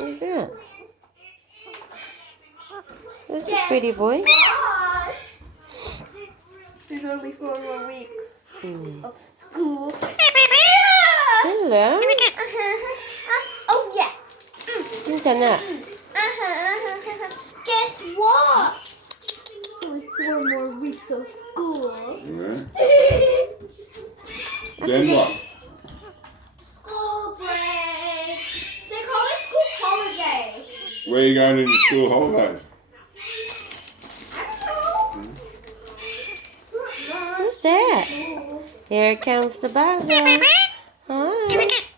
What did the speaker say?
Who's that? Who's the pretty boy? There's only 4 more weeks of school. Hello? Oh yeah. Minsan na. Guess what? Only 4 more weeks of school. Yeah. Then what? School break. They call it school holiday. Where are you going into school holidays? I don't know. Who's that? Here comes the bugger. Hi.